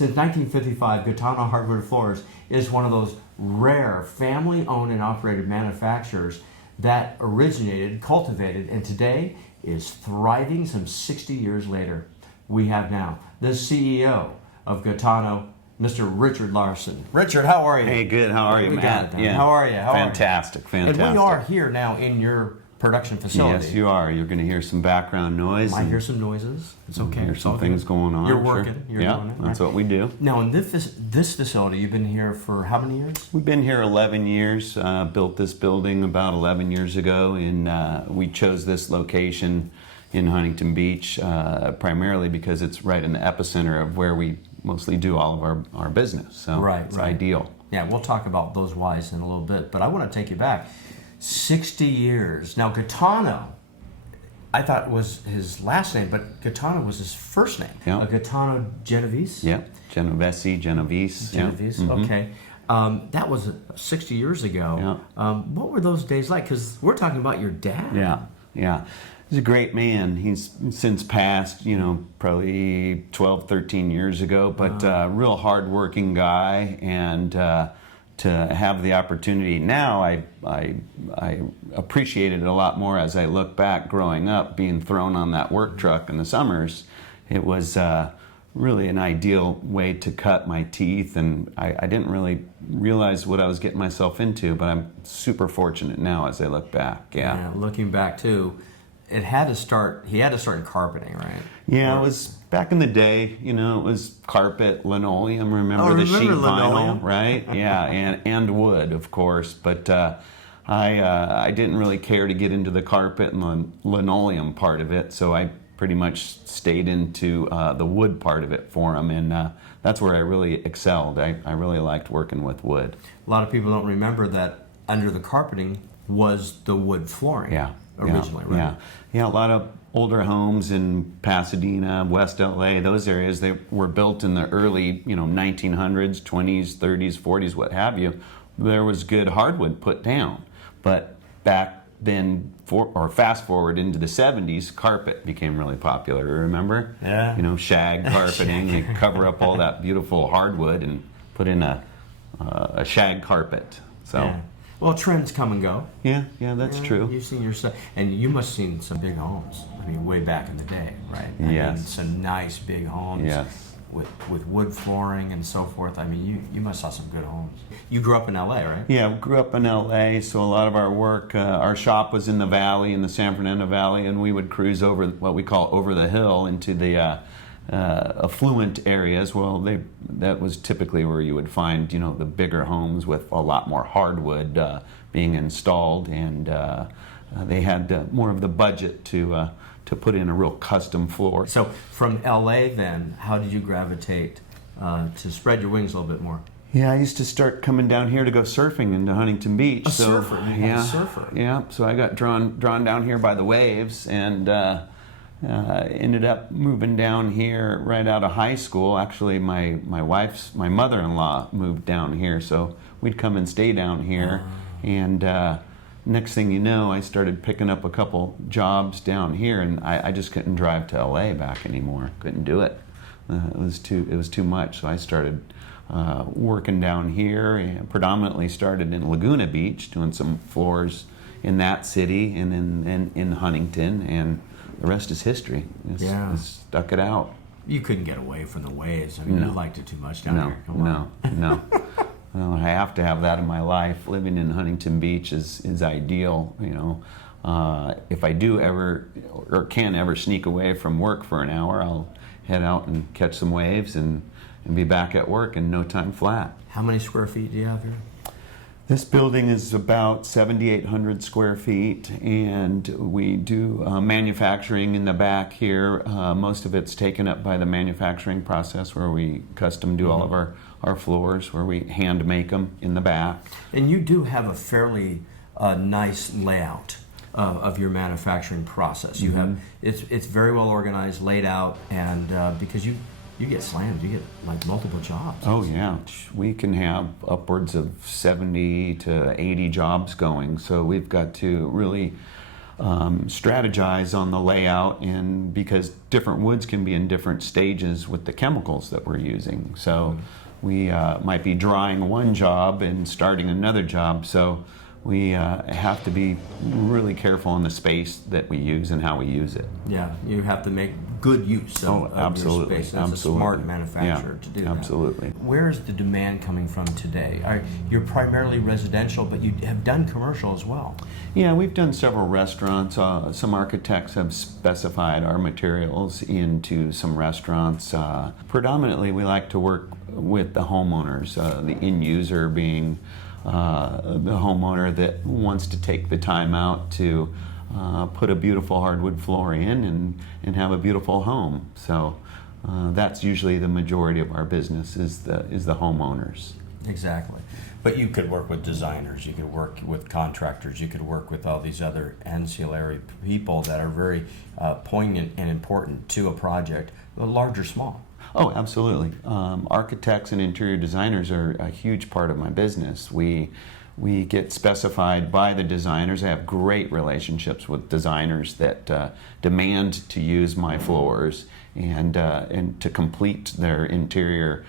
Since 1955, Gaetano Hardwood Floors is one of those rare family-owned and operated manufacturers that originated, cultivated, and today is thriving some 60 years later. We have now the CEO of Gaetano, Mr. Richard Larson. Richard, how are you? Hey, good. How are you, Matt? Yeah. How are you? Fantastic. And we are here now in your production facility. Yes, you are. You're going to hear some background noise. I hear some noises. It's okay. Hear some things going on. You're working. Sure. You're doing it. Right? That's what we do. Now, in this facility, you've been here for how many years? We've been here 11 years. Built this building about 11 years ago, and we chose this location in Huntington Beach primarily because it's right in the epicenter of where we mostly do all of our business. So it's ideal. Yeah, we'll talk about those whys in a little bit, but I want to take you back 60 years. Now, Gaetano, I thought it was his last name, but Gaetano was his first name. Yeah. Gaetano Genovese? Yeah, Genovese. Genovese, Yeah. Mm-hmm. Okay. That was 60 years ago. Yeah. What were those days like? Because we're talking about your dad. Yeah. He's a great man. He's since passed, probably 12, 13 years ago, but real hardworking guy, and to have the opportunity now, I appreciate it a lot more as I look back growing up, being thrown on that work truck in the summers. It was really an ideal way to cut my teeth, and I didn't really realize what I was getting myself into, but I'm super fortunate now as I look back. Yeah, looking back too, he had to start in carpeting, right? Yeah, it was back in the day, it was carpet, linoleum, remember the sheet linoleum? vinyl, right? Yeah, and wood, of course, but I didn't really care to get into the carpet and linoleum part of it, so I pretty much stayed into the wood part of it for him, and that's where I really excelled. I really liked working with wood. A lot of people don't remember that under the carpeting was the wood flooring. Originally, right? Yeah, a lot of older homes in Pasadena, West LA, those areas, they were built in the early, 1900s, 20s, 30s, 40s, what have you. There was good hardwood put down. But back then, fast forward into the 70s, carpet became really popular, remember? Yeah. Shag carpeting, you cover up all that beautiful hardwood and put in a shag carpet. So. Yeah. Well, trends come and go. Yeah, that's true. You've seen your stuff, and you must have seen some big homes. Way back in the day, right? Yes. Some nice big homes. Yes. With wood flooring and so forth. You must have some good homes. You grew up in LA, right? Yeah, we grew up in LA, so a lot of our work, our shop was in the valley, in the San Fernando Valley, and we would cruise over what we call over the hill into the affluent areas. Well, that was typically where you would find, the bigger homes with a lot more hardwood being installed, and they had more of the budget to put in a real custom floor. So from LA then, how did you gravitate to spread your wings a little bit more? Yeah, I used to start coming down here to go surfing into Huntington Beach. A surfer? Yeah, a surfer. Yeah, so I got drawn down here by the waves, and ended up moving down here right out of high school. Actually, my mother-in-law moved down here, so we'd come and stay down here. And next thing you know, I started picking up a couple jobs down here, and I just couldn't drive to LA back anymore. Couldn't do it. It was too much. So I started working down here, and predominantly started in Laguna Beach, doing some floors in that city and in Huntington, and the rest is history. Just stuck it out. You couldn't get away from the waves. You liked it too much down here. Come on. No. Well, I have to have that in my life. Living in Huntington Beach is ideal. If I do ever or can ever sneak away from work for an hour, I'll head out and catch some waves and be back at work in no time flat. How many square feet do you have here? This building is about 7,800 square feet, and we do manufacturing in the back here. Most of it's taken up by the manufacturing process, where we custom do all of our floors, where we hand make them in the back. And you do have a fairly nice layout of your manufacturing process. You have it's very well organized, laid out, and because you get slammed, you get like multiple jobs. Oh yeah, we can have upwards of 70 to 80 jobs going, so we've got to really strategize on the layout, and because different woods can be in different stages with the chemicals that we're using. So we might be drying one job and starting another job. So we have to be really careful on the space that we use and how we use it. Yeah, you have to make good use of absolutely, your space. That's absolutely. a smart manufacturer to do that. Absolutely. Where is the demand coming from today? You're primarily residential, but you have done commercial as well. Yeah, we've done several restaurants. Some architects have specified our materials into some restaurants. Predominantly, we like to work with the homeowners, the end user being the homeowner that wants to take the time out to put a beautiful hardwood floor in and have a beautiful home. So that's usually the majority of our business is the homeowners. Exactly. But you could work with designers, you could work with contractors, you could work with all these other ancillary people that are very poignant and important to a project, large or small. Oh, absolutely. Architects and interior designers are a huge part of my business. We get specified by the designers. I have great relationships with designers that demand to use my floors and to complete their interior,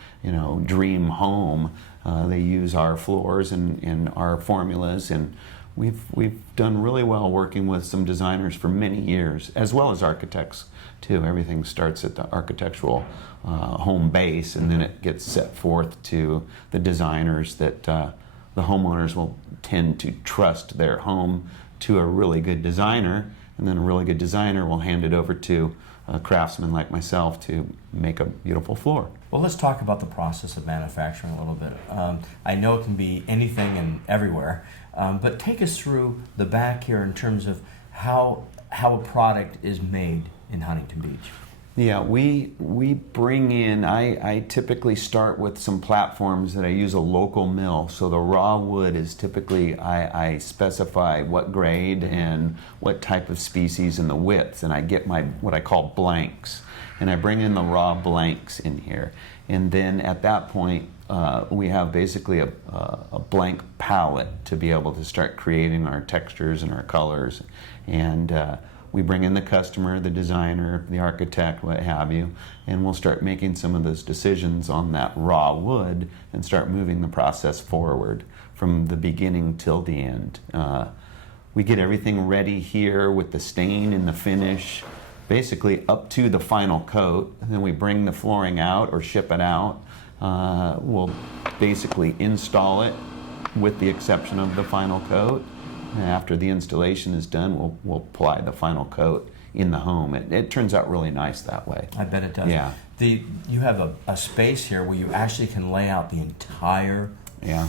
dream home. They use our floors and our formulas, and we've done really well working with some designers for many years, as well as architects too. Everything starts at the architectural home base, and then it gets set forth to the designers that the homeowners will tend to trust their home to a really good designer, and then a really good designer will hand it over to a craftsman like myself to make a beautiful floor. Well, let's talk about the process of manufacturing a little bit. I know it can be anything and everywhere, but take us through the back here in terms of how a product is made in Huntington Beach. Yeah, we bring in, I typically start with some platforms that I use a local mill. So the raw wood is typically, I specify what grade and what type of species and the width, and I get my, what I call blanks. And I bring in the raw blanks in here. And then at that point, we have basically a blank palette to be able to start creating our textures and our colors. And we bring in the customer, the designer, the architect, what have you, and we'll start making some of those decisions on that raw wood and start moving the process forward from the beginning till the end. We get everything ready here with the stain and the finish, basically up to the final coat, and then we bring the flooring out or ship it out. We'll basically install it with the exception of the final coat. And after the installation is done, we'll apply the final coat in the home. It turns out really nice that way. I bet it does. Yeah. You have a space here where you actually can lay out the entire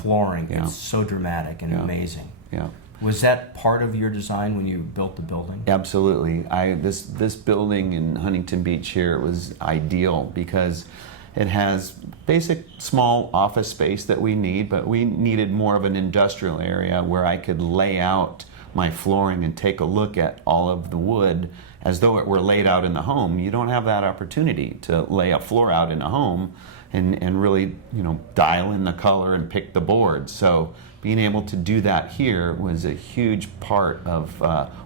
flooring. Yeah. It's so dramatic and amazing. Yeah. Was that part of your design when you built the building? Absolutely. This building in Huntington Beach here was ideal because it has basic small office space that we need, but we needed more of an industrial area where I could lay out my flooring and take a look at all of the wood as though it were laid out in the home. You don't have that opportunity to lay a floor out in a home and really, dial in the color and pick the board. So being able to do that here was a huge part of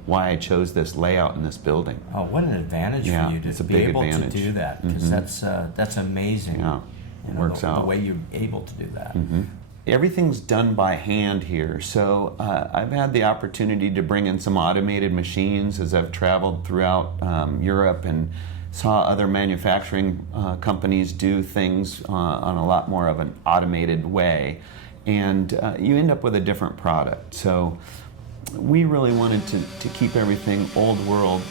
why I chose this layout in this building. Oh, what an advantage for you to be able to do that, because that's amazing. Yeah, it works out. The way you're able to do that. Mm-hmm. Everything's done by hand here, so I've had the opportunity to bring in some automated machines as I've traveled throughout Europe and saw other manufacturing companies do things on a lot more of an automated way, and you end up with a different product. So we really wanted to keep everything old world,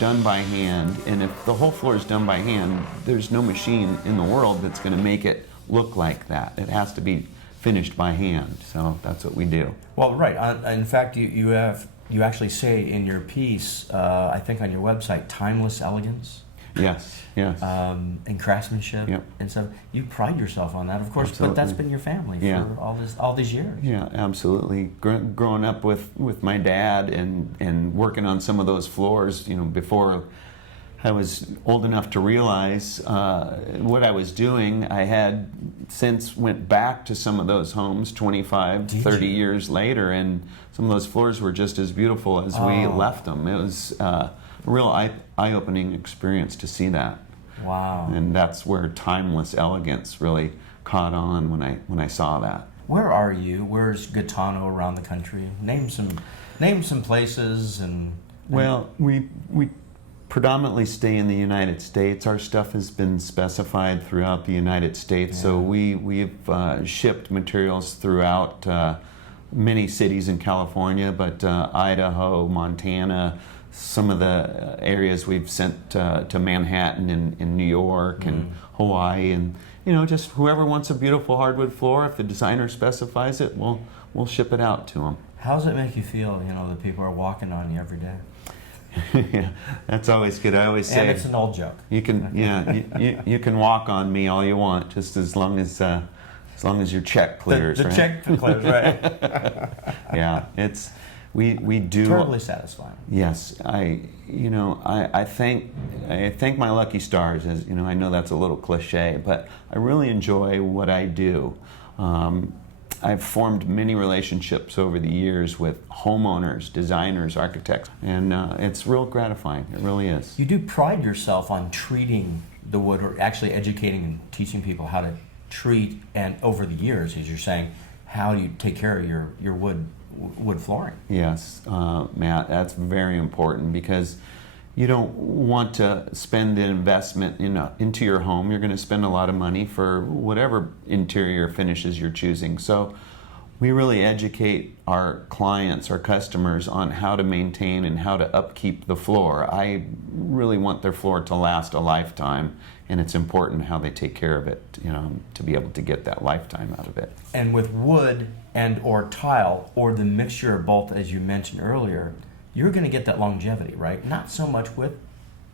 done by hand, and if the whole floor is done by hand, there's no machine in the world that's going to make it look like that. It has to be finished by hand, so that's what we do. Well, right. In fact, you actually say in your piece, I think on your website, timeless elegance. Yes, yes. And craftsmanship and stuff. You pride yourself on that, of course, Absolutely. but that's been your family for all these years. Yeah, absolutely. Growing up with my dad and working on some of those floors, before was old enough to realize what I was doing, I had since went back to some of those homes 25, 30 years later, and some of those floors were just as beautiful as we left them. It was a real eye-opening experience to see that. Wow. And that's where timeless elegance really caught on when I saw that. Where are you? Where's Gaetano around the country? Name some places and Well, we predominantly stay in the United States. Our stuff has been specified throughout the United States, so we've shipped materials throughout many cities in California, but Idaho, Montana, some of the areas we've sent to Manhattan in New York and Hawaii, and just whoever wants a beautiful hardwood floor, if the designer specifies it, we'll ship it out to them. How does it make you feel, that people are walking on you every day? Yeah, that's always good. I always say, and it's an old joke. You can, you can walk on me all you want, just as long as your check clears. The right? check clears, right? Yeah, we do totally satisfying. Yes, I thank my lucky stars. As I know that's a little cliche, but I really enjoy what I do. I've formed many relationships over the years with homeowners, designers, architects, and it's real gratifying. It really is. You do pride yourself on treating the wood, or actually educating and teaching people how to treat, and over the years, as you're saying, how do you take care of your wood flooring? Yes, Matt, that's very important, because you don't want to spend an investment into your home. You're going to spend a lot of money for whatever interior finishes you're choosing. So we really educate our clients, our customers, on how to maintain and how to upkeep the floor. I really want their floor to last a lifetime, and it's important how they take care of it, to be able to get that lifetime out of it. And with wood and or tile, or the mixture of both, as you mentioned earlier, you're going to get that longevity, right? Not so much with,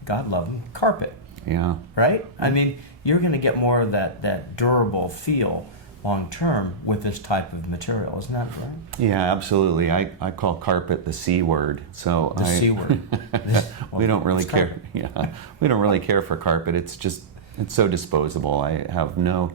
God love them, carpet. Yeah. Right? I mean, you're going to get more of that durable feel long term with this type of material, isn't that right? Yeah, absolutely. I call carpet the C word. So the C word. We don't really care. Yeah, we don't really care for carpet. It's so disposable. I have no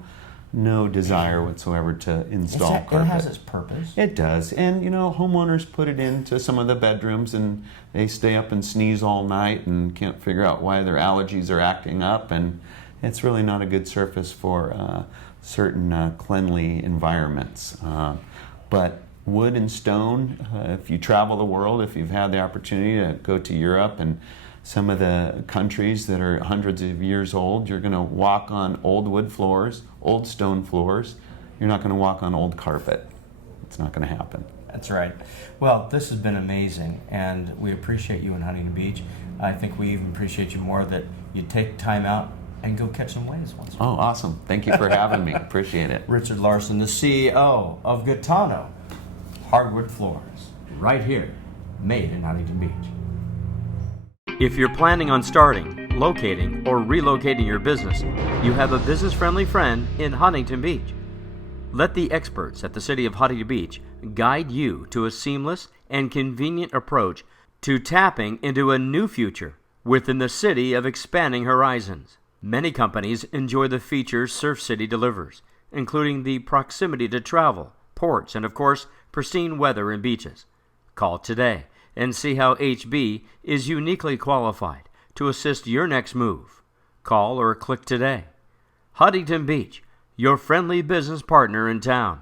desire whatsoever to install carpet. It has its purpose. It does. And, homeowners put it into some of the bedrooms, and they stay up and sneeze all night and can't figure out why their allergies are acting up. And it's really not a good surface for certain cleanly environments. But wood and stone, if you travel the world, if you've had the opportunity to go to Europe and some of the countries that are hundreds of years old, you're going to walk on old wood floors, old stone floors. You're not going to walk on old carpet. It's not going to happen. That's right. Well, this has been amazing, and we appreciate you in Huntington Beach. I think we even appreciate you more that you take time out and go catch some waves once in a while. Oh, awesome. Thank you for having me. Appreciate it. Richard Larson, the CEO of Gaetano Hardwood Floors, right here, made in Huntington Beach. If you're planning on starting, locating, or relocating your business, you have a business-friendly friend in Huntington Beach. Let the experts at the City of Huntington Beach guide you to a seamless and convenient approach to tapping into a new future within the city of expanding horizons. Many companies enjoy the features Surf City delivers, including the proximity to travel, ports, and of course, pristine weather and beaches. Call today and see how HB is uniquely qualified to assist your next move. Call or click today. Huntington Beach, your friendly business partner in town.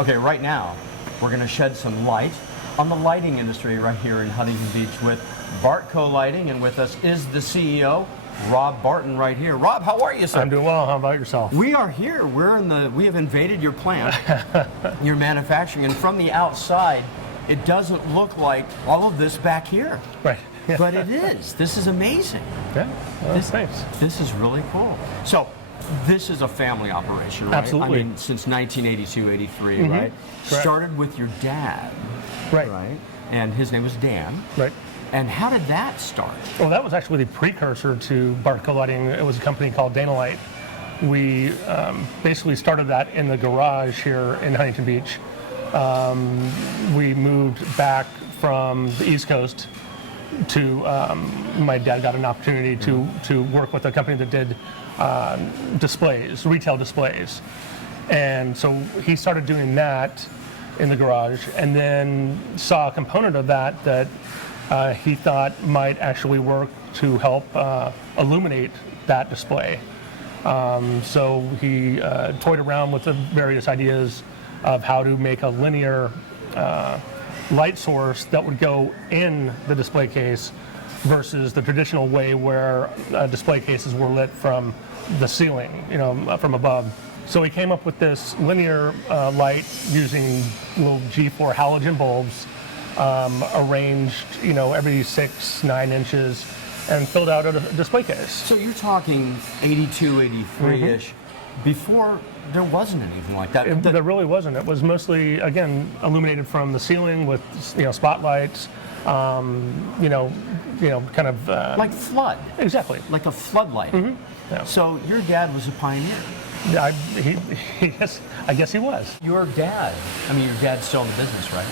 Okay, right now, we're going to shed some light on the lighting industry right here in Huntington Beach with Bartko Lighting, and with us is the CEO, Rob Barton, right here. Rob, how are you, sir? I'm doing well. How about yourself? We are here. We have invaded your plant, your manufacturing, and from the outside, it doesn't look like all of this back here. Right. Yeah. But it is. This is amazing. Yeah. Well, thanks. This is really cool. So, this is a family operation, right? Absolutely. I mean, since 1982, 83, right? Correct. Started with your dad. Right. Right. And his name was Dan. Right. And how did that start? Well, that was actually the precursor to Bartco Lighting. It was a company called Dana. We basically started that in the garage here in Huntington Beach. We moved back from the East Coast my dad got an opportunity to work with a company that did displays, retail displays. And so he started doing that in the garage, and then saw a component of that he thought might actually work to help illuminate that display. So he toyed around with the various ideas of how to make a linear light source that would go in the display case versus the traditional way where display cases were lit from the ceiling, from above. So he came up with this linear light using little G4 halogen bulbs, arranged, every 6-9 inches, and filled out a display case. So you're talking 82, 83-ish. Before, there wasn't anything like that. There really wasn't. It was mostly, again, illuminated from the ceiling with, spotlights, kind of... like flood. Exactly. Like a floodlight. Yeah. So your dad was a pioneer. I guess he was. Your dad's still in the business, right?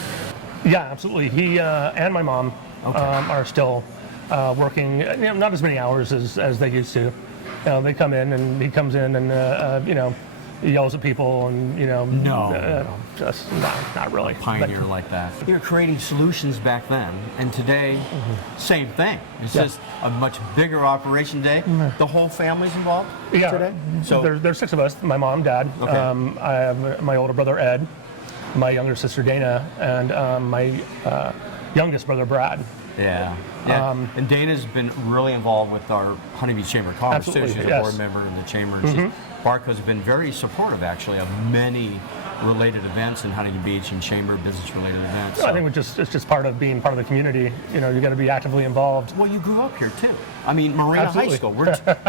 Yeah, absolutely. He and my mom are still working, not as many hours as they used to. They come in, and he comes in and, he yells at people and, just not really. Pioneer like that. You're creating solutions back then, and today, same thing. It's just a much bigger operation today. The whole family's involved today? So there's 6 of us, my mom, dad. Okay. I have my older brother, Ed, my younger sister, Dana, and my youngest brother, Brad. Yeah. And Dana's been really involved with our Huntington Beach Chamber of Commerce, too. She's a board member in the chamber. Bartco's been very supportive, actually, of many related events in Huntington Beach and chamber business-related events. I think it's just part of being part of the community. You got to be actively involved. Well, you grew up here, too. I mean, Marina Absolutely. High School.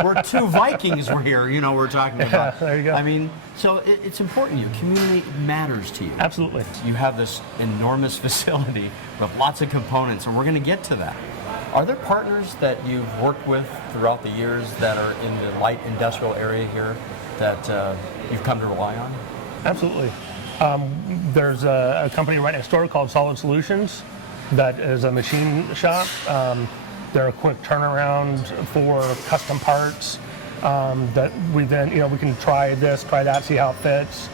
We're 2 Vikings we're here, we're talking about. Yeah, there you go. So it's important to you. Community matters to you. Absolutely. You have this enormous facility with lots of components, and we're going to get to that. Are there partners that you've worked with throughout the years that are in the light industrial area here that you've come to rely on? Absolutely. There's a company right next door called Solid Solutions that is a machine shop. They're a quick turnaround for custom parts that we then, we can try this, try that, see how it fits.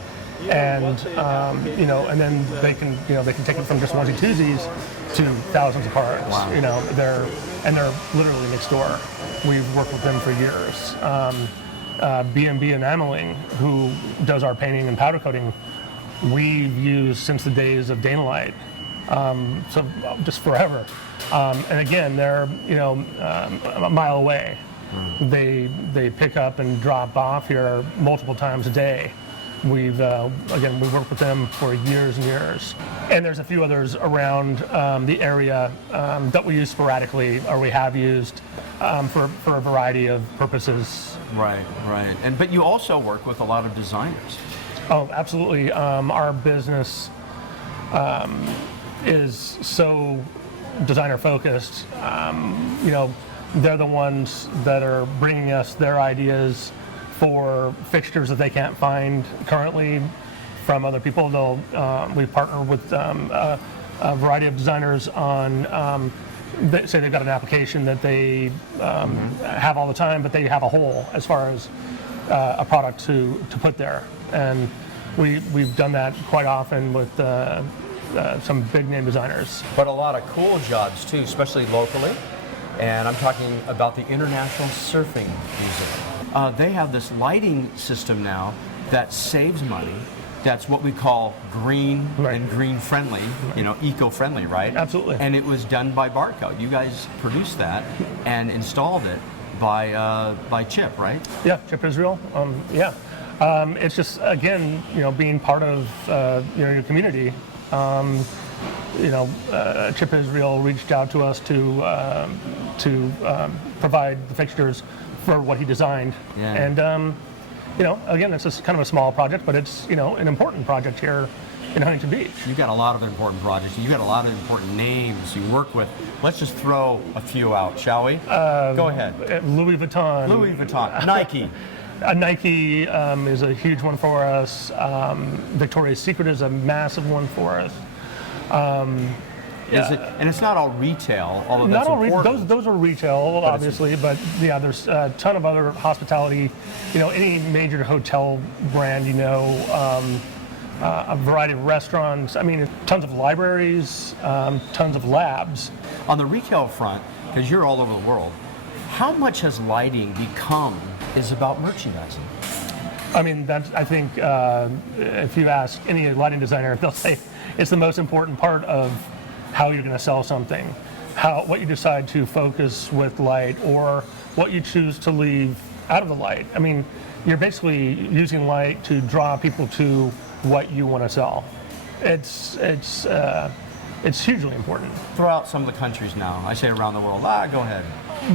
And, and then they can take it from just onesie twosies to thousands of parts. Wow. They're literally next door. We've worked with them for years. B&B Enameling, who does our painting and powder coating, we've used since the days of Danalite, so just forever. And again, they're a mile away. They pick up and drop off here multiple times a day. We've we worked with them for years and years. And there's a few others around the area that we use sporadically, or we have used for a variety of purposes. Right. But you also work with a lot of designers. Oh, absolutely. Our business is so designer focused. They're the ones that are bringing us their ideas for fixtures that they can't find currently from other people. We partner with a variety of designers on, say they've got an application that they have all the time, but they have a hole as far as a product to put there. And we've done that quite often with some big name designers. But a lot of cool jobs too, especially locally. And I'm talking about the International Surfing Museum. They have this lighting system now that saves money. That's what we call green and green friendly, eco-friendly, right? Absolutely. And it was done by Bartco. You guys produced that and installed it by Chip, right? Yeah, Chip Israel. It's just, again, being part of your community. Chip Israel reached out to us to provide the fixtures for what he designed. Yeah. And again, it's just kind of a small project, but it's an important project here in Huntington Beach. You've got a lot of important projects. You've got a lot of important names you work with. Let's just throw a few out, shall we? Go ahead. Louis Vuitton. Nike. Nike is a huge one for us. Victoria's Secret is a massive one for us. Is it, and it's not all retail, although that's Not all important. those are retail, obviously, but yeah, there's a ton of other hospitality. Any major hotel brand, a variety of restaurants. I mean, tons of libraries, tons of labs. On the retail front, because you're all over the world, how much has lighting become is about merchandising? I mean, I think if you ask any lighting designer, they'll say it's the most important part of how you're going to sell something, what you decide to focus with light, or what you choose to leave out of the light. I mean, you're basically using light to draw people to what you want to sell. It's hugely important. Throw out some of the countries now. I say around the world. Go ahead.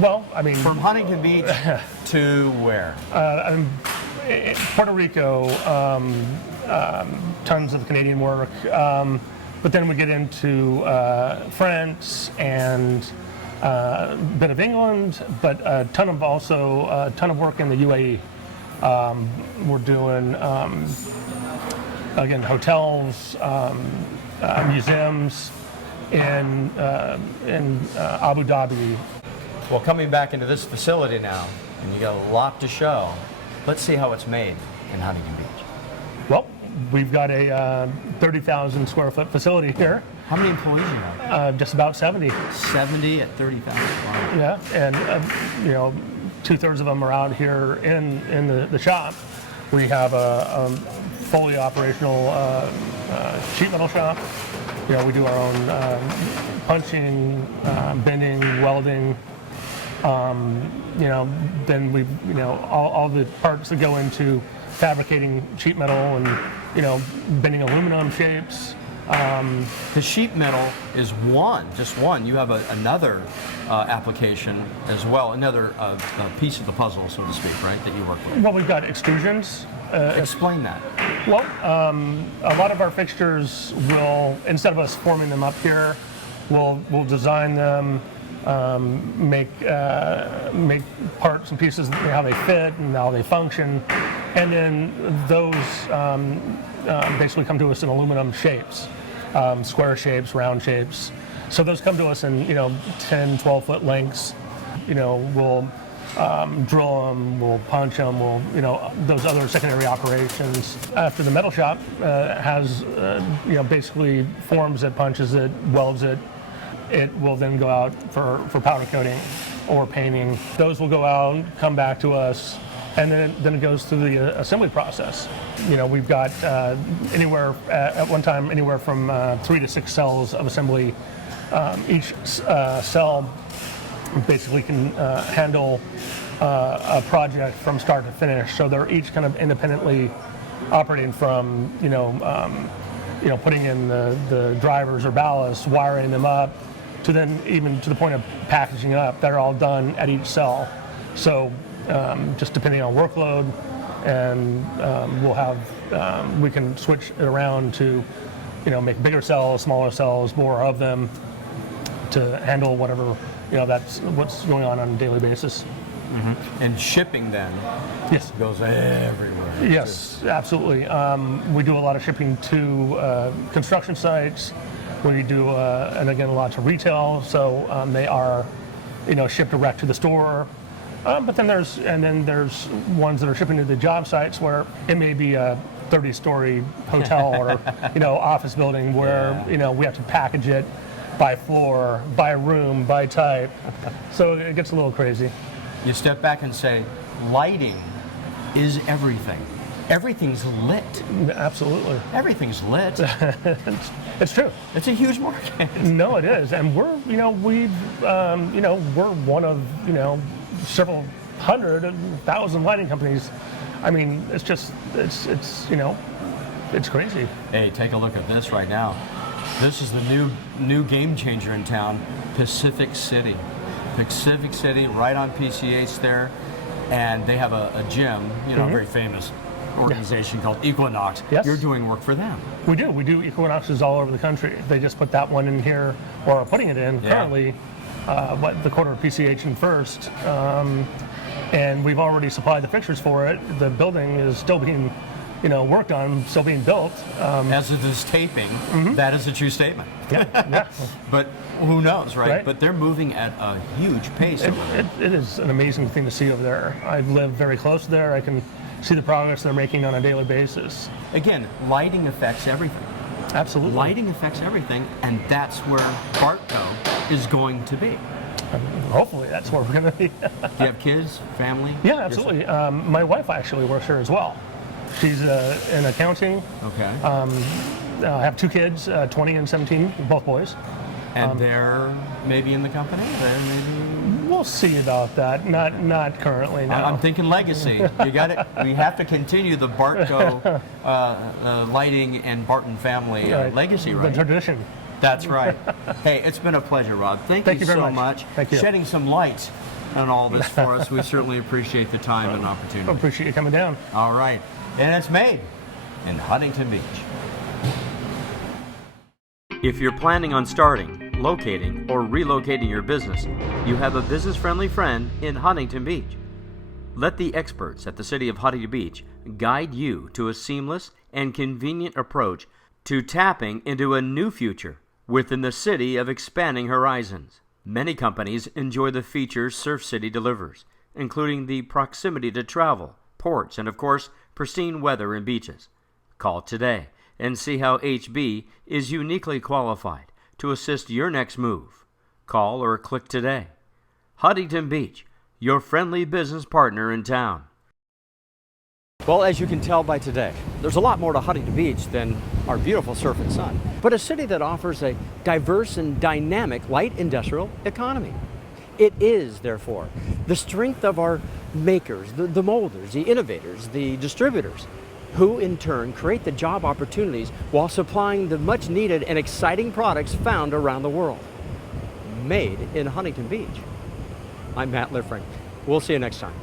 Well, I mean, From Huntington Beach to where? Puerto Rico, tons of Canadian work, but then we get into France and a bit of England, but a ton of work in the UAE. We're doing again hotels, museums in Abu Dhabi. Well, coming back into this facility now, and you got a lot to show. Let's see how it's made in Huntington Beach. Well, we've got a 30,000 square foot facility here. How many employees do you have? Just about 70. 70 at 30,000. Wow. Yeah, and 2/3 of them are out here in the shop. We have a fully operational sheet metal shop. We do our own punching, bending, welding. Then we, all the parts that go into fabricating sheet metal and, bending aluminum shapes. The sheet metal is just one. You have another application as well, another piece of the puzzle, so to speak, right, that you work with. Well, we've got extrusions. Explain that. Well, a lot of our fixtures will, instead of us forming them up here, we'll design them, make parts and pieces, how they fit and how they function, and then those basically come to us in aluminum shapes, square shapes, round shapes. So those come to us in 10, 12-foot lengths. We'll drill them, we'll punch them, those other secondary operations. After the metal shop has basically forms it, punches it, welds it, it will then go out for powder coating or painting. Those will go out, come back to us, and then it goes through the assembly process. We've got at one time anywhere from 3 to 6 cells of assembly. Each cell basically can handle a project from start to finish. So they're each kind of independently operating from putting in the drivers or ballasts, wiring them up, to then even to the point of packaging up. They're all done at each cell. So just depending on workload, and we can switch it around to make bigger cells, smaller cells, more of them, to handle whatever that's what's going on a daily basis. Mm-hmm. And shipping then goes everywhere. Yes, absolutely. We do a lot of shipping to construction sites. We do, and again, a lot to retail. So they are, shipped direct to the store. But then there's ones that are shipping to the job sites where it may be a 30-story hotel or office building where we have to package it by floor, by room, by type. So it gets a little crazy. You step back and say, lighting is everything. Everything's lit. Absolutely. Everything's lit. It's true. It's a huge market. No, it is, and we're we're one of several hundred and thousand lighting companies. I mean, it's crazy. Hey, take a look at this right now. This is the new game changer in town, Pacific City. Pacific City, right on PCH there, and they have a gym, a very famous organization called Equinox. Yes. You're doing work for them. We do Equinoxes all over the country. They just put that one in here, or are putting it in currently, the corner of PCH and First, and we've already supplied the fixtures for it. The building is still being worked on, still being built. As of this taping, that is a true statement. Yeah. But who knows, right? Right. But they're moving at a huge pace. It is an amazing thing to see over there. I live very close there. I can see the progress they're making on a daily basis. Again, lighting affects everything. Absolutely. Lighting affects everything, and that's where Bartco is going to be. Hopefully that's where we're going to be. Do you have kids, family? Yeah, absolutely. My wife actually works here as well. She's in accounting. Okay. I have 2 kids, 20 and 17, both boys. And they're maybe in the company? They're maybe... We'll see about that. Not currently, no. I'm thinking legacy. You got it. We have to continue the Bartco Lighting and Barton family Right. legacy, The right? tradition. That's right. Hey, it's been a pleasure, Rob. Thank you very so much. Thank you. Shedding some light on all this for us. We certainly appreciate the time and opportunity. Appreciate you coming down. All right. And it's made in Huntington Beach. If you're planning on starting, locating, or relocating your business, you have a business-friendly friend in Huntington Beach. Let the experts at the City of Huntington Beach guide you to a seamless and convenient approach to tapping into a new future within the city of expanding horizons. Many companies enjoy the features Surf City delivers, including the proximity to travel, ports, and of course, pristine weather and beaches. Call today and see how HB is uniquely qualified to assist your next move. Call or click today. Huntington Beach, your friendly business partner in town. Well, as you can tell by today, there's a lot more to Huntington Beach than our beautiful surf and sun, but a city that offers a diverse and dynamic light industrial economy. It is, therefore, the strength of our makers, the molders, the innovators, the distributors, who in turn create the job opportunities while supplying the much needed and exciting products found around the world. Made in Huntington Beach. I'm Matt Liffring. We'll see you next time.